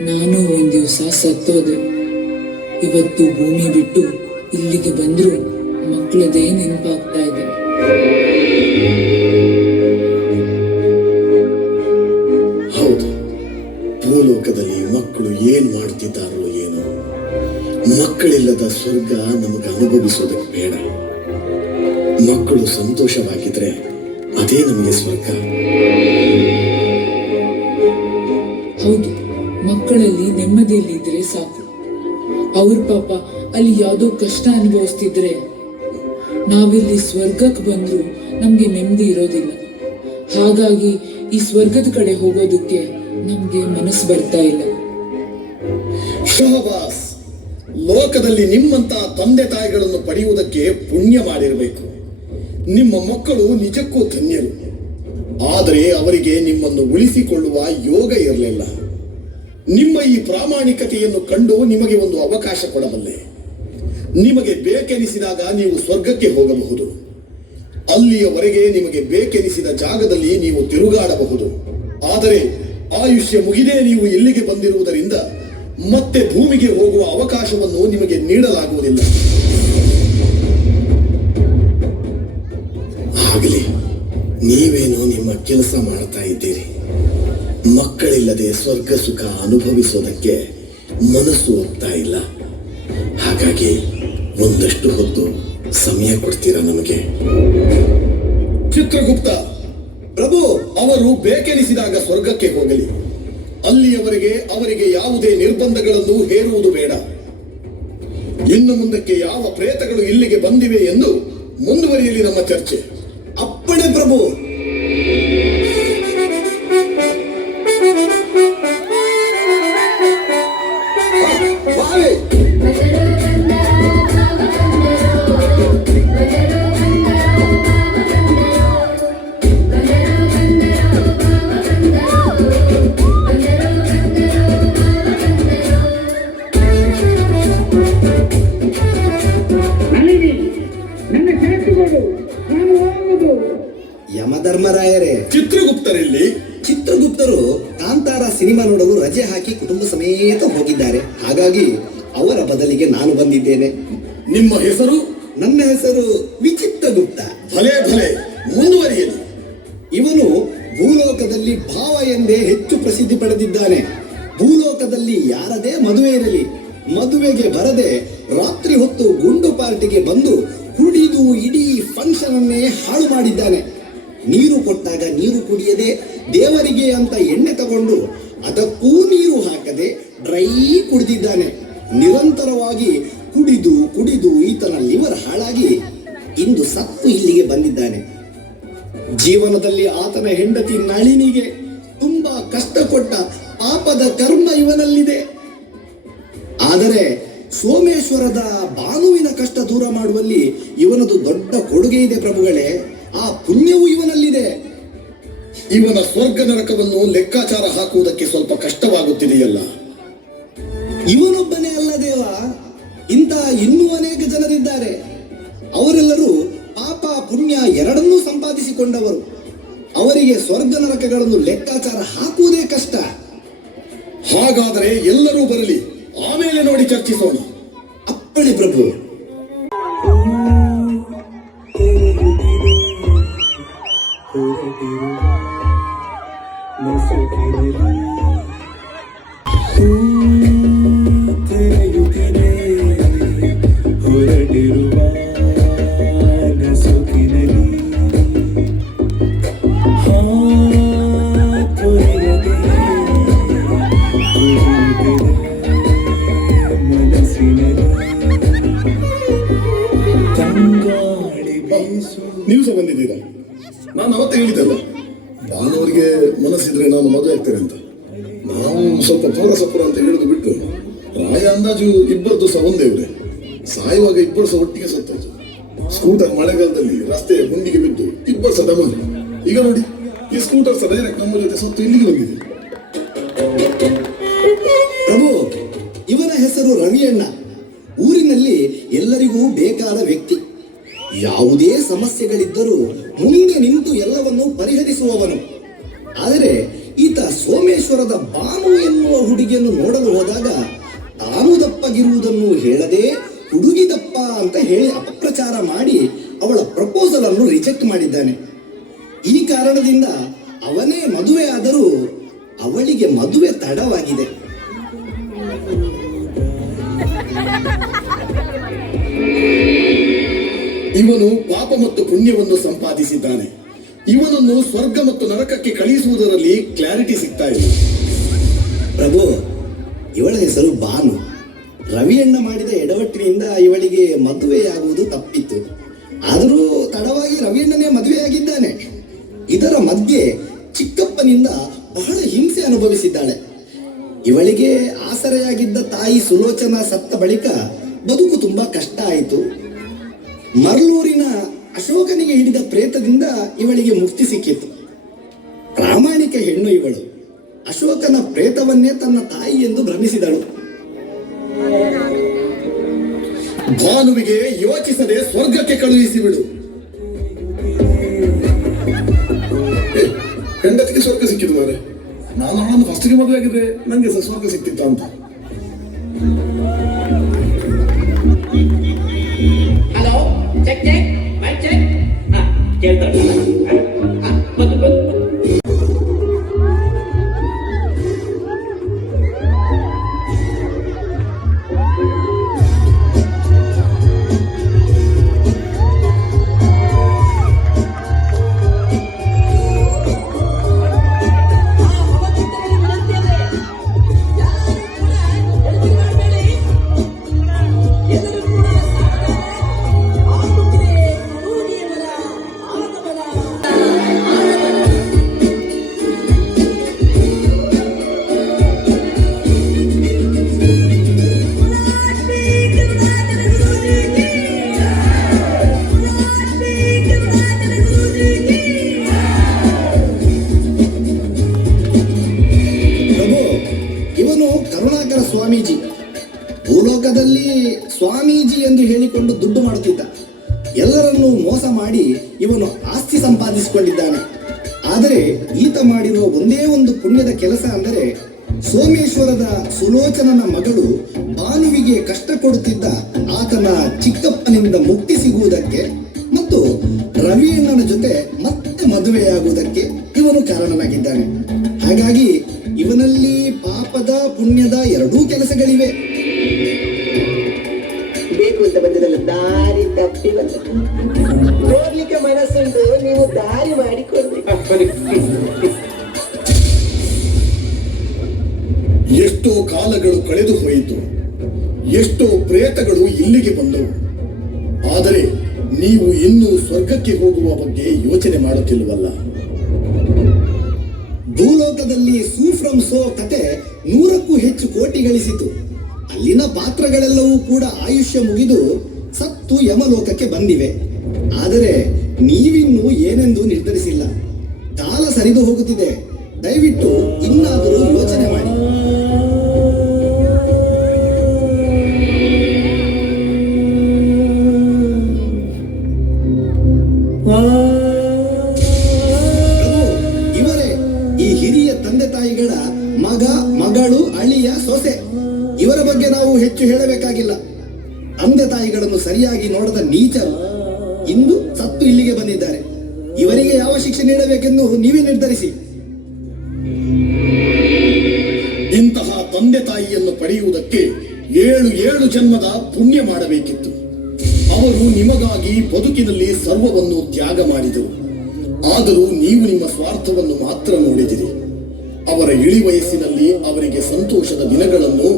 ನಾನು ಒಂದ್ ದಿವಸ ಸತ್ತೋದೆ. ಇವತ್ತು ಭೂಮಿ ಬಿಟ್ಟು ಇಲ್ಲಿಗೆ ಬಂದ್ರು ಮಕ್ಕಳದೇ ನೆನಪಾಗ್ತಾ ಇದೆ. ಹೌದು, ಭೂಲೋಕದಲ್ಲಿ ಮಕ್ಕಳು ಏನ್ ಮಾಡ್ತಿದ್ದಾರೋ ಏನೋ. ಮಕ್ಕಳಿಲ್ಲದ ಸ್ವರ್ಗ ನಮಗೆ ಅನುಭವಿಸೋದಕ್ಕೆ ಬೇಡ. ಮಕ್ಕಳು ಸಂತೋಷವಾಗಿದ್ರೆ ಅದೇ ನಮಗೆ ಸ್ವರ್ಗ. ಹೌದು, ಮಕ್ಕಳಲ್ಲಿ ನೆಮ್ಮದಿಯಲ್ಲಿದ್ರೆ ಸಾಕು. ಅವ್ರ ಪಾಪ ಅಲ್ಲಿ ಯಾವ್ದೋ ಕಷ್ಟ ಅನುಭವಿಸ್ತಿದ್ರೆ ನಾವಿಲ್ಲಿ ಸ್ವರ್ಗಕ್ಕೆ ಬಂದ್ರು ನಮ್ಗೆ ನೆಮ್ಮದಿ ಇರೋದಿಲ್ಲ. ಹಾಗಾಗಿ ಈ ಸ್ವರ್ಗದ ಕಡೆ ಹೋಗೋದಕ್ಕೆ ನಮ್ಗೆ ಮನಸ್ಸು ಬರ್ತಾ ಇಲ್ಲ. ಶಹಬಾಸ್, ಲೋಕದಲ್ಲಿ ನಿಮ್ಮಂತ ತಂದೆ ತಾಯಿಗಳನ್ನು ಪಡೆಯುವುದಕ್ಕೆ ಪುಣ್ಯ ಮಾಡಿರಬೇಕು. ನಿಮ್ಮ ಮಕ್ಕಳು ನಿಜಕ್ಕೂ ಧನ್ಯರು. ಆದರೆ ಅವರಿಗೆ ನಿಮ್ಮನ್ನು ಉಳಿಸಿಕೊಳ್ಳುವ ಯೋಗ ಇರಲಿಲ್ಲ. ನಿಮ್ಮ ಈ ಪ್ರಾಮಾಣಿಕತೆಯನ್ನು ಕಂಡು ನಿಮಗೆ ಒಂದು ಅವಕಾಶ ಕೊಡಬಲ್ಲೆ. ನಿಮಗೆ ಬೇಕೆನಿಸಿದಾಗ ನೀವು ಸ್ವರ್ಗಕ್ಕೆ ಹೋಗಬಹುದು. ಅಲ್ಲಿಯವರೆಗೆ ನಿಮಗೆ ಬೇಕೆನಿಸಿದ ಜಾಗದಲ್ಲಿ ನೀವು ತಿರುಗಾಡಬಹುದು. ಆದರೆ ಆಯುಷ್ಯ ಮುಗಿದೇ ನೀವು ಇಲ್ಲಿಗೆ ಬಂದಿರುವುದರಿಂದ ಮತ್ತೆ ಭೂಮಿಗೆ ಹೋಗುವ ಅವಕಾಶವನ್ನು ನಿಮಗೆ ನೀಡಲಾಗುವುದಿಲ್ಲ. ಆಗಲಿ, ನೀವೇನೋ ನಿಮ್ಮ ಕೆಲಸ ಮಾಡ್ತಾ ಇದ್ದೀರಿ. ಮಕ್ಕಳಿಲ್ಲದೆ ಸ್ವರ್ಗ ಸುಖ ಅನುಭವಿಸೋದಕ್ಕೆ ಮನಸ್ಸು ಒಪ್ತಾ ಇಲ್ಲ. ಹಾಗಾಗಿ ಒಂದಷ್ಟು ಹೊತ್ತು ಸಮಯ ಕೊಡ್ತೀರಾ ನಮಗೆ? ಚಿತ್ರಗುಪ್ತ ಪ್ರಭು, ಅವರು ಬೇಕೆನಿಸಿದಾಗ ಸ್ವರ್ಗಕ್ಕೆ ಹೋಗಲಿ. ಅಲ್ಲಿಯವರೆಗೆ ಅವರಿಗೆ ಯಾವುದೇ ನಿರ್ಬಂಧಗಳನ್ನು ಹೇರುವುದು ಬೇಡ. ಇನ್ನು ಮುಂದಕ್ಕೆ ಯಾವ ಪ್ರೇತಗಳು ಇಲ್ಲಿಗೆ ಬಂದಿವೆ ಎಂದು ಮುಂದುವರಿಯಲಿ ನಮ್ಮ ಚರ್ಚೆ. ಅಪ್ಪಣೆ ಪ್ರಭು. ಬಾರೆ. ಯಮಧರ್ಮರಾಯರೇ, ಚಿತ್ರಗುಪ್ತರಲ್ಲಿ ಚಿತ್ರಗುಪ್ತರು ಕಾಂತಾರ ಸಿನಿಮಾ ನೋಡಲು ರಜೆ ಹಾಕಿ ಕುಟುಂಬ ಸಮೇತ ಹೋಗಿದ್ದಾರೆ. ಹಾಗಾಗಿ ಅವರ ಬದಲಿಗೆ ನಾನು ಬಂದಿದ್ದೇನೆ. ನಿಮ್ಮ ಹೆಸರು? ನನ್ನ ಹೆಸರು ವಿಚಿತ್ರಗುಪ್ತ. ಭಲೆ ಭಲೆ, ಮುಂದುವರಿಯಲಿ. ಇವನು ಭೂಲೋಕದಲ್ಲಿ ಭಾವ ಎಂದೇ ಹೆಚ್ಚು ಪ್ರಸಿದ್ಧಿ ಪಡೆದಿದ್ದಾನೆ. ಭೂಲೋಕದಲ್ಲಿ ಯಾರದೇ ಮದುವೆ ಇರಲಿ, ಮದುವೆಗೆ ಬರದೆ ರಾತ್ರಿ ಹೊತ್ತು ಗುಂಡು ಪಾರ್ಟಿಗೆ ಬಂದು ಕುಡಿದು ಇಡೀ ಫಂಕ್ಷನ್ ಅನ್ನೇ ಹಾಳು ಮಾಡಿದ್ದಾನೆ. ನೀರು ಕೊಟ್ಟಾಗ ನೀರು ಕುಡಿಯದೆ ದೇವರಿಗೆ ಅಂತ ಎಣ್ಣೆ ತಗೊಂಡು ಅದಕ್ಕೂ ನೀರು ಹಾಕದೆ ಡ್ರೈ ಕುಡಿದಿದ್ದಾನೆ. ನಿರಂತರವಾಗಿ ಕುಡಿದು ಕುಡಿದು ಈತನ ಲಿವರ್ ಹಾಳಾಗಿ ಇಂದು ಸತ್ತು ಇಲ್ಲಿಗೆ ಬಂದಿದ್ದಾನೆ. ಜೀವನದಲ್ಲಿ ಆತನ ಹೆಂಡತಿ ನಳಿನಿಗೆ ತುಂಬಾ ಕಷ್ಟ ಕೊಟ್ಟ ಪಾಪದ ಕರ್ಮ ಇವನಲ್ಲಿದೆ. ಆದರೆ ಸೋಮೇಶ್ವರದ ಭಾನುವಿನ ಕಷ್ಟ ದೂರ ಮಾಡುವಲ್ಲಿ ಇವನದು ದೊಡ್ಡ ಕೊಡುಗೆ ಇದೆ ಪ್ರಭುಗಳೇ. ಆ ಪುಣ್ಯವು ಇವನಲ್ಲಿದೆ. ಇವನ ಸ್ವರ್ಗ ನರಕವನ್ನು ಲೆಕ್ಕಾಚಾರ ಹಾಕುವುದಕ್ಕೆ ಸ್ವಲ್ಪ ಕಷ್ಟವಾಗುತ್ತಿದೆಯಲ್ಲ. ಇವನೊಬ್ಬನೇ ಅಲ್ಲ ದೇವ, ಇಂಥ ಇನ್ನೂ ಅನೇಕ ಜನರಿದ್ದಾರೆ. ಅವರೆಲ್ಲರೂ ಪಾಪ ಪುಣ್ಯ ಎರಡನ್ನೂ ಸಂಪಾದಿಸಿಕೊಂಡವರು. ಅವರಿಗೆ ಸ್ವರ್ಗ ನರಕಗಳನ್ನು ಲೆಕ್ಕಾಚಾರ ಹಾಕುವುದೇ ಕಷ್ಟ. ಹಾಗಾದರೆ ಎಲ್ಲರೂ ಬರಲಿ, ಆಮೇಲೆ ನೋಡಿ ಚರ್ಚಿಸೋಣ. ಅಪ್ಪಣೆ ಪ್ರಭು. ನೀವು ಸಹ ಬಂದಿದ್ದೀರಾ? ನಾನು ಅವತ್ತು ಹೇಳಿದ್ದಲ್ಲ, ಭಾನುವರಿಗೆ ಮನಸ್ಸಿದ್ರೆ ನಾನು ಮದುವೆ ಆಗ್ತೇನೆ ಅಂತ. ನಾವು ಸ್ವಲ್ಪ ಪೂರ ಸಪುರ ಅಂತ ಹೇಳುದು ಬಿಟ್ಟು ರಾಯ ಅಂದಾಜು ಇಬ್ಬರದ್ದು ಸಹ ಒಂದೇ ಇವ್ರೆ. ಸಾಯುವಾಗ ಇಬ್ಬರು ಸಹ ಒಟ್ಟಿಗೆ ಸತ್ತದ್ದು. ಸ್ಕೂಟರ್ ಮಳೆಗಾಲದಲ್ಲಿ ರಸ್ತೆ ಗುಂಡಿಗೆ ಬಿದ್ದು ಇಬ್ಬರು ಸಹ ಡಬಲ್. ಈಗ ನೋಡಿ, ಈ ಸ್ಕೂಟರ್ ಸಹ ಡೈರೆಕ್ಟ್ ನಮ್ಮ ಜೊತೆ ಸತ್ತು ಇಲ್ಲಿಗೆ ಬಂದಿದೆ. ಪ್ರಭು, ಇವನ ಹೆಸರು ರವಿಯಣ್ಣ. ಊರಿನಲ್ಲಿ ಎಲ್ಲರಿಗೂ ಬೇಕಾದ ವ್ಯಕ್ತಿ. ಯಾವುದೇ ಸಮಸ್ಯೆಗಳಿದ್ದರೂ ಮುಂದೆ ನಿಂತು ಎಲ್ಲವನ್ನು ಪರಿಹರಿಸುವವನು. ಆದರೆ ಈತ ಸೋಮೇಶ್ವರದ ಭಾನು ಎನ್ನುವ ಹುಡುಗಿಯನ್ನು ನೋಡಲು ಹೋದಾಗ ತಾನು ದಪ್ಪಗಿರುವುದನ್ನು ಹೇಳದೆ ಹುಡುಗಿ ದಪ್ಪ ಅಂತ ಹೇಳಿ ಅಪಪ್ರಚಾರ ಮಾಡಿ ಅವಳ ಪ್ರಪೋಸಲ್ ಅನ್ನು ರಿಜೆಕ್ಟ್ ಮಾಡಿದ್ದಾನೆ. ಈ ಕಾರಣದಿಂದ ಅವನೇ ಮದುವೆ ಆದರೂ ಅವಳಿಗೆ ಮದುವೆ ತಡವಾಗಿದೆ. ಇವನು ಪಾಪ ಮತ್ತು ಪುಣ್ಯವನ್ನು ಸಂಪಾದಿಸಿದ್ದಾನೆ. ಇವನನ್ನು ಸ್ವರ್ಗ ಮತ್ತು ನರಕಕ್ಕೆ ಕಳಿಸುವುದರಲ್ಲಿ ಕ್ಲಾರಿಟಿ ಸಿಗ್ತಾ ಇಲ್ಲ. ಪ್ರಭು, ಇವಳ ಹೆಸರು ಭಾನು. ರವಿಯಣ್ಣ ಮಾಡಿದ ಎಡವಟ್ಟಿನಿಂದ ಇವಳಿಗೆ ಮದುವೆಯಾಗುವುದು ತಪ್ಪಿತ್ತು. ಆದರೂ ತಡವಾಗಿ ರವಿಯಣ್ಣನೇ ಮದುವೆಯಾಗಿದ್ದಾನೆ. ಇದರ ಮಧ್ಯೆ ಚಿಕ್ಕಪ್ಪನಿಂದ ಬಹಳ ಹಿಂಸೆ ಅನುಭವಿಸಿದ್ದಾಳೆ. ಇವಳಿಗೆ ಆಸರೆಯಾಗಿದ್ದ ತಾಯಿ ಸುಲೋಚನಾ ಸತ್ತ ಬಳಿಕ ಬದುಕು ತುಂಬಾ ಕಷ್ಟ ಆಯಿತು. ಮರ್ಲೂರಿನ ಅಶೋಕನಿಗೆ ಹಿಡಿದ ಪ್ರೇತದಿಂದ ಇವಳಿಗೆ ಮುಕ್ತಿ ಸಿಕ್ಕಿತು. ಪ್ರಾಮಾಣಿಕ ಹೆಣ್ಣು ಇವಳು. ಅಶೋಕನ ಪ್ರೇತವನ್ನೇ ತನ್ನ ತಾಯಿ ಎಂದು ಭ್ರಮಿಸಿದಳು. ಭಾನುವಿಗೆ ಯೋಚಿಸದೆ ಸ್ವರ್ಗಕ್ಕೆ ಕಳುಹಿಸಿ ಬಿಡು. ಹೆಂಡತಿಗೆ ಸ್ವರ್ಗ ಸಿಕ್ಕಿತು ಮಾರೆ. ನಾನು ಅವಳನ್ನು ಫಸ್ಟ್ಗೆ ಮದುವೆ ಆಗಿದ್ರೆ ನಂಗೆ ಸಹ ಸ್ವರ್ಗ ಸಿಕ್ತಿತ್ತ ಅಂತ. Hello, check check mic check. ಕೇಳ್ತಾರೆ. ಬಂದು ಬಂದು ಹೇಳಿಕೊಂಡು ದುಡ್ಡು ಮಾಡುತ್ತಿದ್ದ. ಎಲ್ಲರನ್ನೂ ಮೋಸ ಮಾಡಿ ಇವನು ಆಸ್ತಿ ಸಂಪಾದಿಸಿಕೊಂಡಿದ್ದಾನೆ. ಆದರೆ ಈತ ಮಾಡಿರುವ ಒಂದೇ ಒಂದು ಪುಣ್ಯದ ಕೆಲಸ ಅಂದರೆ ಸೋಮೇಶ್ವರದ ಸುಲೋಚನನ ಮಗಳು ಭಾನುವಿಗೆ ಕಷ್ಟ ಕೊಡುತ್ತಿದ್ದ ಆತನ ಚಿಕ್ಕಪ್ಪನಿಂದ ಮುಕ್ತಿ ಸಿಗುವುದಕ್ಕೆ ಮತ್ತು ರವಿಯಣ್ಣನ ಜೊತೆ ಮತ್ತೆ ಮದುವೆಯಾಗುವುದಕ್ಕೆ ಇವನು ಕಾರಣನಾಗಿದ್ದಾನೆ. ಹಾಗಾಗಿ ಇವನಲ್ಲಿ ಪಾಪದ ಪುಣ್ಯದ ಎರಡೂ ಕೆಲಸಗಳಿವೆ. ಬೇಕು ಅಂತ ಬಂದದಲ್ಲ, ದಾರಿ ತಪ್ಪಿ ಬಂದ. ಹೋಗ್ಲಿಕ್ಕೆ ಮನಸ್ಸುಂಟು, ನೀವು ದಾರಿ ಮಾಡಿಕೊಡ್ಬೇಕು. ಎಷ್ಟೋ ಕಾಲಗಳು ಕಳೆದು ಹೋಯಿತು, ಎಷ್ಟೋ ಪ್ರೇತಗಳು ಇಲ್ಲಿಗೆ ಬಂದವು. ಆದರೆ ನೀವು ಇನ್ನೂ ಸ್ವರ್ಗಕ್ಕೆ ಹೋಗುವ ಬಗ್ಗೆ ಯೋಚನೆ ಮಾಡುತ್ತಿಲ್ಲವಲ್ಲ. ಭೂಲೋಕದಲ್ಲಿ ಸೂ ಫ್ರಮ್ ಸೋ ಕತೆ 100ಕ್ಕೂ ಹೆಚ್ಚು ಕೋಟಿ ಗಳಿಸಿತು. ಅಲ್ಲಿನ ಪಾತ್ರಗಳೆಲ್ಲವೂ ಕೂಡ ಆಯುಷ್ಯ ಮುಗಿದು ಸತ್ತು ಯಮಲೋಕಕ್ಕೆ ಬಂದಿವೆ. ಆದರೆ ನೀವಿನ್ನೂ ಏನೆಂದು ನಿರ್ಧರಿಸಿಲ್ಲ. ಕಾಲ ಸರಿದು ಹೋಗುತ್ತಿದೆ. ದಯವಿಟ್ಟು ಇನ್ನಾದರೂ ಯೋಚನೆ ಮಾಡಿ. ಇವರೇ ಈ ಹಿರಿಯ ತಂದೆ ತಾಯಿಗಳ ಮಗ, ಮಗಳು, ಅಳಿಯ, ಸೊಸೆ. ಇವರ ಬಗ್ಗೆ ನಾವು ಹೆಚ್ಚು ಹೇಳಬೇಕಾಗಿಲ್ಲ. ತಂದೆ ತಾಯಿಗಳನ್ನು ಸರಿಯಾಗಿ ನೋಡದ ನೀಚರು ಇಂದು ಸತ್ತು ಇಲ್ಲಿಗೆ ಬಂದಿದ್ದಾರೆ. ಇವರಿಗೆ ಯಾವ ಶಿಕ್ಷೆ ನೀಡಬೇಕೆಂದು ನೀವೇ ನಿರ್ಧರಿಸಿ. ಇಂತಹ ತಂದೆ ತಾಯಿಯನ್ನು ಪಡೆಯುವುದಕ್ಕೆ 7 ಜನ್ಮದ ಪುಣ್ಯ ಮಾಡಬೇಕಿತ್ತು. ಅವರು ನಿಮಗಾಗಿ ಬದುಕಿನಲ್ಲಿ ಸರ್ವವನ್ನು ತ್ಯಾಗ ಮಾಡಿದರು. ಆದರೂ ನೀವು ನಿಮ್ಮ ಸ್ವಾರ್ಥವನ್ನು ಮಾತ್ರ ನೋಡಿದಿರಿ. ಅವರ ಇಳಿ ವಯಸ್ಸಿನಲ್ಲಿ ಅವರಿಗೆ ಸಂತೋಷದ ದಿನಗಳನ್ನು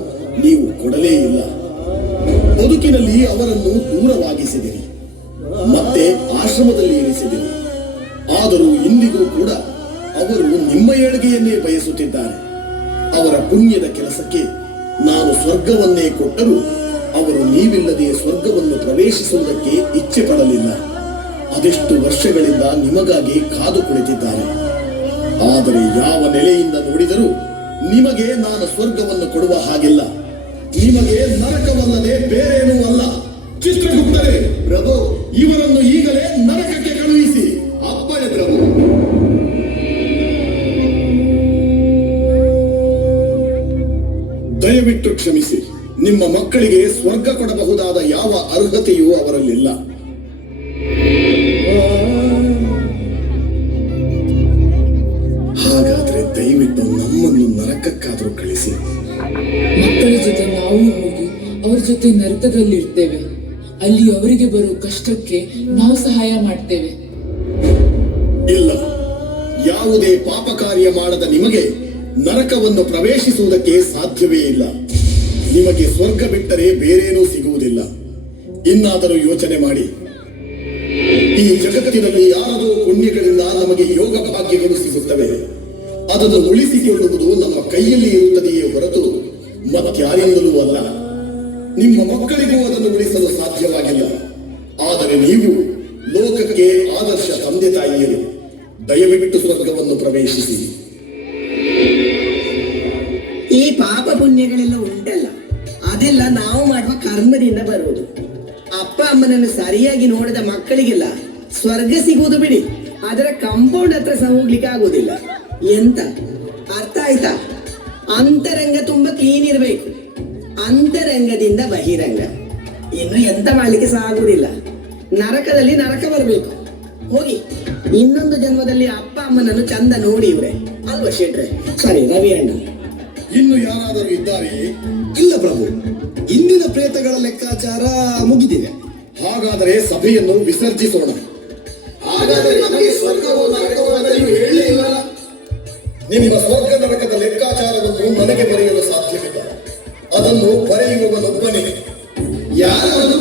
ನೀವು ಕೊಡಲೇ ಇಲ್ಲ. ಬದುಕಿನಲ್ಲಿ ಅವರನ್ನು ದೂರವಾಗಿಸಿದಿರಿ, ಮತ್ತೆ ಆಶ್ರಮದಲ್ಲಿ ಇರಿಸಿದಿರಿ. ಆದರೂ ಇಂದಿಗೂ ಕೂಡ ಅವರು ನಿಮ್ಮ ಏಳಿಗೆಯನ್ನೇ ಬಯಸುತ್ತಿದ್ದಾರೆ. ಅವರ ಪುಣ್ಯದ ಕೆಲಸಕ್ಕೆ ನಾನು ಸ್ವರ್ಗವನ್ನೇ ಕೊಟ್ಟರೂ ಅವರು ನೀವಿಲ್ಲದೆ ಸ್ವರ್ಗವನ್ನು ಪ್ರವೇಶಿಸುವುದಕ್ಕೆ ಇಚ್ಛೆ ಪಡಲಿಲ್ಲ. ಅದೆಷ್ಟು ವರ್ಷಗಳಿಂದ ನಿಮಗಾಗಿ ಕಾದು ಕುಳಿತಿದ್ದಾರೆ. ಆದರೆ ಯಾವ ನೆಲೆಯಿಂದ ನೋಡಿದರೂ ನಿಮಗೆ ನಾನು ಸ್ವರ್ಗವನ್ನು ಕೊಡುವ ಹಾಗಿಲ್ಲ. ನಿಮಗೆ ನರಕವಲ್ಲದೆ ಬೇರೇನೂ ಅಲ್ಲ. ಚಿತ್ರಗುಪ್ತರೇ, ಪ್ರಭು, ಇವರನ್ನು ಈಗಲೇ ನರಕಕ್ಕೆ ಕಳುಹಿಸಿ. ಅಪ್ಪಣೆ ಪ್ರಭು. ದಯವಿಟ್ಟು ಕ್ಷಮಿಸಿ. ನಿಮ್ಮ ಮಕ್ಕಳಿಗೆ ಸ್ವರ್ಗ ಕೊಡಬಹುದಾದ ಯಾವ ಅರ್ಹತೆಯೂ ಅವರಲ್ಲಿಲ್ಲ. ಹಾಗಾದ್ರೆ ದಯವಿಟ್ಟು ನಮ್ಮನ್ನು ನರಕಕ್ಕಾದರೂ ಕಳಿಸಿ. ಮಕ್ಕಳ ಜೊತೆ ನಾವು ಹೋಗಿ ಅವ್ರ ಜೊತೆ ನರಕದಲ್ಲಿ ಇರ್ತೇವೆ. ಅಲ್ಲಿ ಅವರಿಗೆ ಬರೋ ಕಷ್ಟಕ್ಕೆ ನಾವು ಸಹಾಯ ಮಾಡ್ತೇವೆ. ಇಲ್ಲ, ಯಾವುದೇ ಪಾಪ ಕಾರ್ಯ ಮಾಡದ ನಿಮಗೆ ನರಕವನ್ನು ಪ್ರವೇಶಿಸುವುದಕ್ಕೆ ಸಾಧ್ಯವೇ ಇಲ್ಲ. ನಿಮಗೆ ಸ್ವರ್ಗ ಬಿಟ್ಟರೆ ಬೇರೇನೂ ಸಿಗುವುದಿಲ್ಲ. ಇನ್ನಾದರೂ ಯೋಚನೆ ಮಾಡಿ. ಈ ಜಗತ್ತಿನಲ್ಲಿ ಯಾರದೋ ಪುಣ್ಯಗಳಿಂದ ನಮಗೆ ಯೋಗ ಭಾಗ್ಯಗಳು ಸಿಗುತ್ತವೆ. ಅದನ್ನು ಉಳಿಸಿಕೊಳ್ಳುವುದು ನಮ್ಮ ಕೈಯಲ್ಲಿ ಇರುತ್ತದೆಯೇ ಹೊರತು ಮತ್ಯಾರಿಂದಲೂ ಅಲ್ಲ. ನಿಮ್ಮ ಮಕ್ಕಳಿಗೂ ಅದನ್ನು ಉಳಿಸಲು ಸಾಧ್ಯವಾಗಿಲ್ಲ. ಆದರೆ ನೀವು ಲೋಕಕ್ಕೆ ಆದರ್ಶ ತಂದೆ ತಾಯಿಯರು. ದಯವಿಟ್ಟು ಸ್ವರ್ಗವನ್ನು ಪ್ರವೇಶಿಸಿ. ಈ ಪಾಪ ಪುಣ್ಯಗಳೆಲ್ಲ ಉಂಟಲ್ಲ, ಅದೆಲ್ಲ ನಾವು ಮಾಡುವ ಕರ್ಮದಿಂದ ಬರುವುದು. ಅಪ್ಪ ಅಮ್ಮನನ್ನು ಸರಿಯಾಗಿ ನೋಡಿದ ಮಕ್ಕಳಿಗೆಲ್ಲ ಸ್ವರ್ಗ ಸಿಗುವುದು ಬಿಡಿ, ಅದರ ಕಾಂಪೌಂಡ್ ಹತ್ರ ಸಹ ಹೋಗ್ಲಿಕ್ಕೆ ಆಗುದಿಲ್ಲ. ಎಂತ ಅರ್ಥ ಆಯ್ತಾ? ಅಂತರಂಗ ತುಂಬಾ ಕ್ಲೀನ್ ಇರಬೇಕು. ಅಂತರಂಗದಿಂದ ಬಹಿರಂಗ. ಇನ್ನು ಎಂತ ಮಾಡ್ಲಿಕ್ಕೆ ಸಹ ಆಗುದಿಲ್ಲ. ನರಕದಲ್ಲಿ ನರಕ ಬರಬೇಕು. ಹೋಗಿ ಇನ್ನೊಂದು ಜನ್ಮದಲ್ಲಿ ಅಪ್ಪ ಅಮ್ಮನನ್ನು ಚಂದ ನೋಡಿ ಇವ್ರೆ ಅಲ್ವಾ ಶೆಟ್ರೆ? ಸರಿ, ರವಿ ಅಣ್ಣ. ಇನ್ನು ಯಾರಾದರೂ ಇದ್ದಾರೆ? ಇಲ್ಲ ಪ್ರಭು, ಇಂದಿನ ಪ್ರೇತಗಳ ಲೆಕ್ಕಾಚಾರ ಮುಗಿದಿದೆ. ಹಾಗಾದರೆ ಸಭೆಯನ್ನು ವಿಸರ್ಜಿಸೋಣ. ಹಾಗಾದರೆ ನಮಗೆ ಸ್ವರ್ಗವೋ ನರಕವೋ ಅಂತ ನೀವು ಹೇಳಲೇ ಇಲ್ಲ. ನಿಮ್ಮ ಸ್ವರ್ಗ ನರಕದ ಲೆಕ್ಕಾಚಾರವನ್ನು ನನಗೆ ಬರೆಯಲು ಸಾಧ್ಯವಿಲ್ಲ. ಅದನ್ನು ಬರೆಯುವವನೊಬ್ಬನೇ. ಯಾರನ್ನು